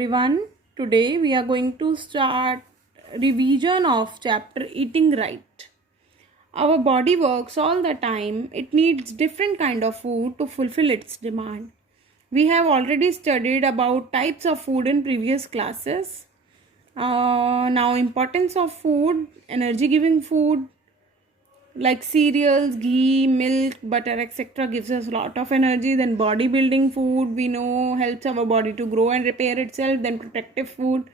everyone. Today we are going to start revision of chapter Eating Right. Our body works all the time. It needs different kind of food to fulfill its demand. We have already studied about types of food in previous classes. Now importance of food, energy giving food, like cereals, ghee, milk, butter, etc. gives us a lot of energy. Then bodybuilding food, we know, helps our body to grow and repair itself. Then protective food,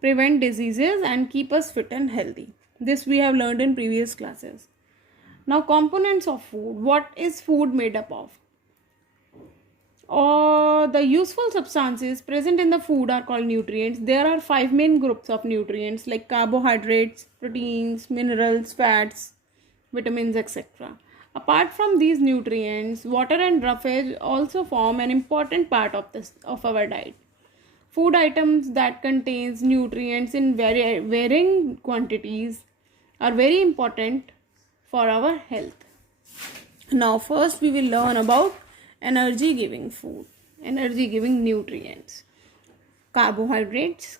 prevent diseases and keep us fit and healthy. This we have learned in previous classes. Now components of food. What is food made up of? The useful substances present in the food are called nutrients. There are 5 main groups of nutrients like carbohydrates, proteins, minerals, fats, vitamins, etc. Apart from these nutrients, water and roughage also form an important part of our diet. Food items that contains nutrients in varying quantities are very important for our health. Now first we will learn about energy giving food, energy giving nutrients. Carbohydrates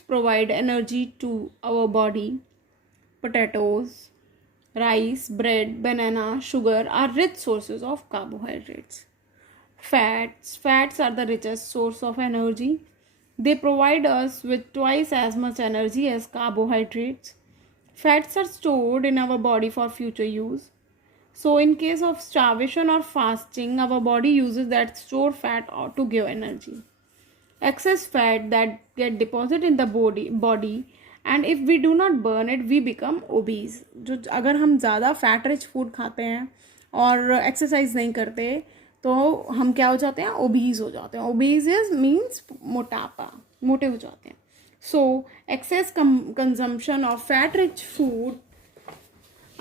provide energy to our body. Potatoes, rice, bread, banana, sugar are rich sources of carbohydrates. Fats are the richest source of energy. They provide us with twice as much energy as carbohydrates. Fats are stored in our body for future use. So in case of starvation or fasting, our body uses that stored fat to give energy. Excess fat that get deposited in the body and if we do not burn it, we become obese. जो अगर हम ज़्यादा fat rich food खाते हैं और exercise नहीं करते तो हम क्या हो जाते हैं, ओबीज हो जाते हैं. ओबीज इज मीन्स मोटापा, मोटे हो जाते हैं. So excess consumption of fat rich food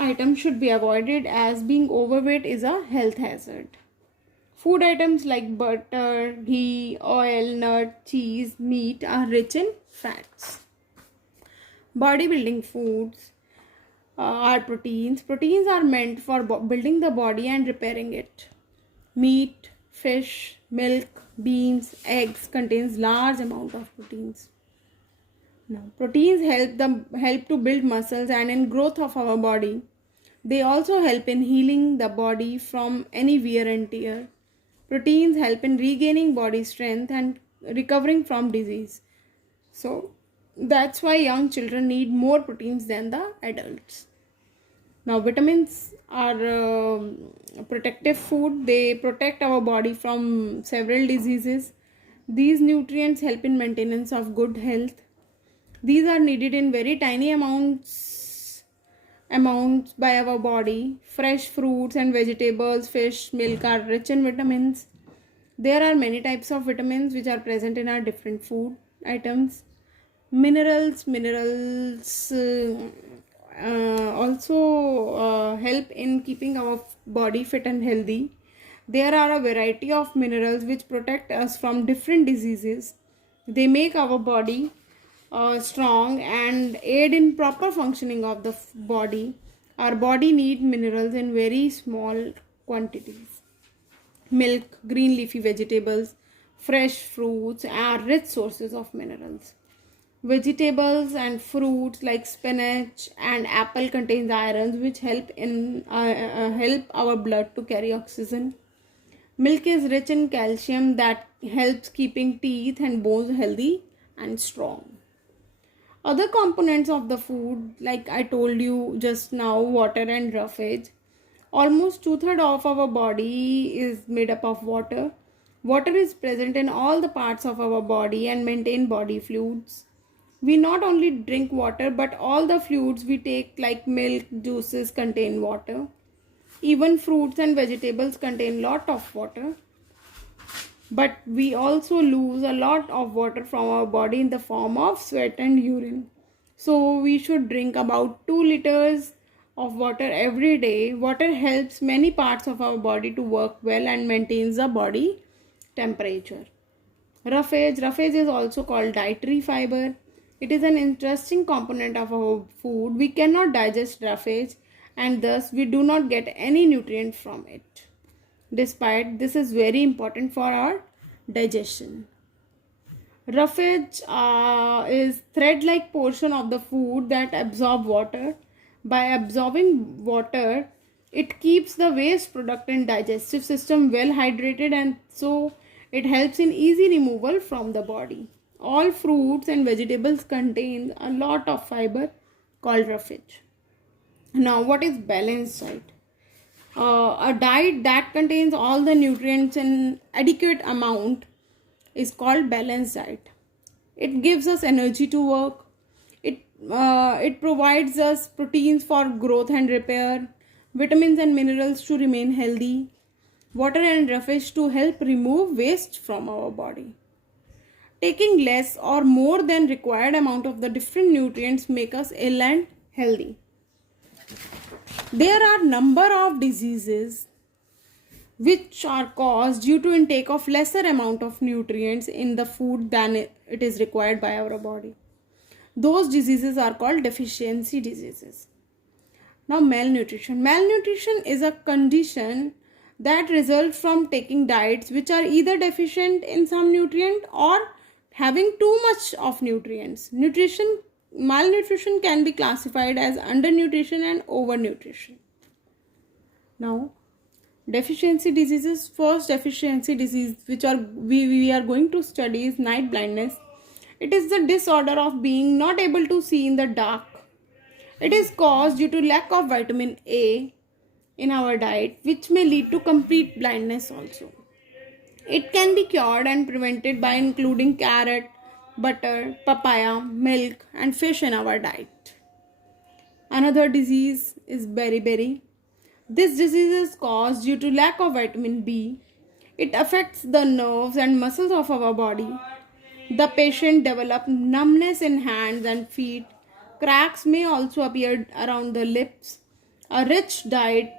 items should be avoided as being overweight is a health hazard. Food items like butter, ghee, oil, nut, cheese, meat are rich in fats. Bodybuilding foods are proteins. Proteins are meant for building the body and repairing it. Meat, fish, milk, beans, eggs contains large amount of proteins. Now, proteins help to build muscles and in growth of our body. They also help in healing the body from any wear and tear. Proteins help in regaining body strength and recovering from disease. So that's why young children need more proteins than the adults. Now vitamins are protective food. They protect our body from several diseases. These nutrients help in maintenance of good health. These are needed in very tiny amounts by our body. Fresh fruits and vegetables, fish, milk are rich in vitamins. There are many types of vitamins which are present in our different food items. Minerals also help in keeping our body fit and healthy. There are a variety of minerals which protect us from different diseases. They make our body strong and aid in proper functioning of the body. Our body needs minerals in very small quantities. Milk, green leafy vegetables, fresh fruits are rich sources of minerals. Vegetables and fruits like spinach and apple contains iron which help our blood to carry oxygen. Milk is rich in calcium that helps keeping teeth and bones healthy and strong. Other components of the food, like I told you just now, water and roughage. Almost 2/3 of our body is made up of water. Water is present in all the parts of our body and maintain body fluids. We not only drink water, but all the fluids we take like milk, juices contain water. Even fruits and vegetables contain lot of water. But we also lose a lot of water from our body in the form of sweat and urine. So we should drink about 2 liters of water every day. Water helps many parts of our body to work well and maintains the body temperature. Roughage is also called dietary fiber. It is an interesting component of our food. We cannot digest roughage and thus we do not get any nutrient from it. Despite this is very important for our digestion. Roughage is thread-like portion of the food that absorb water. By absorbing water, it keeps the waste product and digestive system well hydrated, and so it helps in easy removal from the body. All fruits and vegetables contain a lot of fiber called roughage. Now, what is balanced diet? A diet that contains all the nutrients in adequate amount is called balanced diet. It gives us energy to work. It provides us proteins for growth and repair, vitamins and minerals to remain healthy, water and roughage to help remove waste from our body. Taking less or more than required amount of the different nutrients make us ill and healthy. There are number of diseases which are caused due to intake of lesser amount of nutrients in the food than it is required by our body. Those diseases are called deficiency diseases. Now, malnutrition. Malnutrition is a condition that results from taking diets which are either deficient in some nutrient or having too much of nutrients. Malnutrition can be classified as undernutrition and overnutrition. Now, deficiency diseases. First deficiency disease which we are going to study is night blindness. It is the disorder of being not able to see in the dark. It is caused due to lack of vitamin A in our diet, which may lead to complete blindness also. It can be cured and prevented by including carrot, butter, papaya, milk and fish in our diet. Another disease is beriberi. This disease is caused due to lack of vitamin B. It affects the nerves and muscles of our body. The patient develops numbness in hands and feet. Cracks may also appear around the lips. A rich diet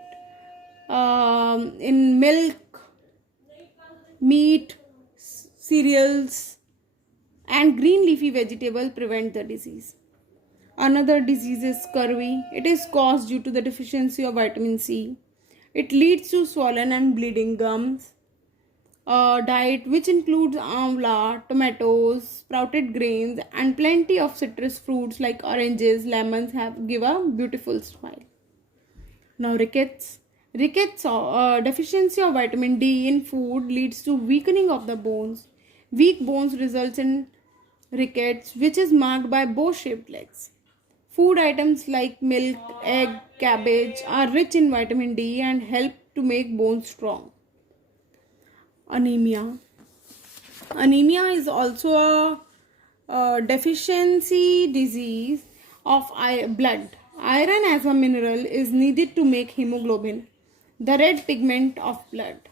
in milk, meat, cereals, and green leafy vegetables prevent the disease. Another disease is scurvy. It is caused due to the deficiency of vitamin C. It leads to swollen and bleeding gums. A diet which includes amla, tomatoes, sprouted grains, and plenty of citrus fruits like oranges, lemons give a beautiful smile. Now, rickets. Deficiency of vitamin D in food leads to weakening of the bones. Weak bones results in rickets, which is marked by bow-shaped legs. Food items like milk, egg, cabbage are rich in vitamin D and help to make bones strong. Anemia. Anemia is also a deficiency disease of blood. Iron as a mineral is needed to make hemoglobin, the red pigment of blood.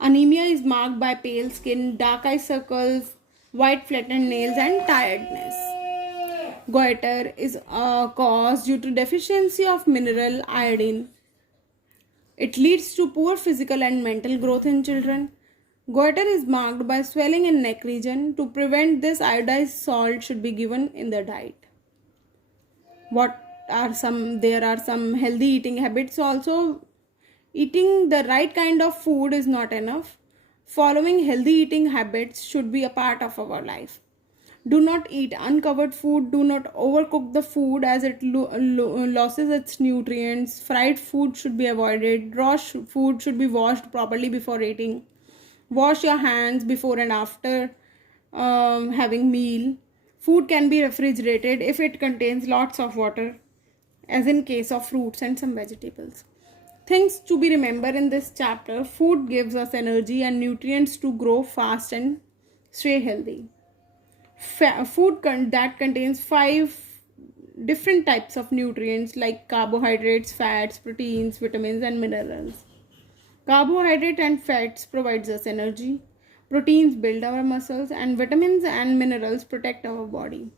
Anemia is marked by pale skin, dark eye circles, white flattened nails and tiredness. Goiter is caused due to deficiency of mineral iodine. It leads to poor physical and mental growth in children. Goiter is marked by swelling in neck region. To prevent this, iodized salt should be given in the diet. There are some healthy eating habits also. Eating the right kind of food is not enough. Following healthy eating habits should be a part of our life. Do not eat uncovered food. Do not overcook the food as it loses its nutrients. Fried food should be avoided. Raw food should be washed properly before eating. Wash your hands before and after having meal. Food can be refrigerated if it contains lots of water, as in case of fruits and some vegetables. Things to be remembered in this chapter: food gives us energy and nutrients to grow fast and stay healthy. Food that contains 5 different types of nutrients like carbohydrates, fats, proteins, vitamins and minerals. Carbohydrate and fats provides us energy. Proteins build our muscles and vitamins and minerals protect our body.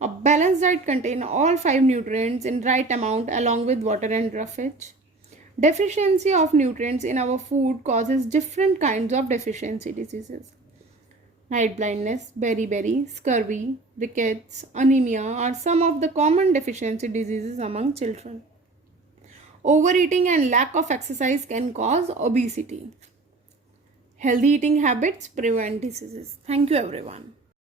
A balanced diet contains all 5 nutrients in right amount along with water and roughage. Deficiency of nutrients in our food causes different kinds of deficiency diseases. Night blindness, beriberi, scurvy, rickets, anemia are some of the common deficiency diseases among children. Overeating and lack of exercise can cause obesity. Healthy eating habits prevent diseases. Thank you, everyone.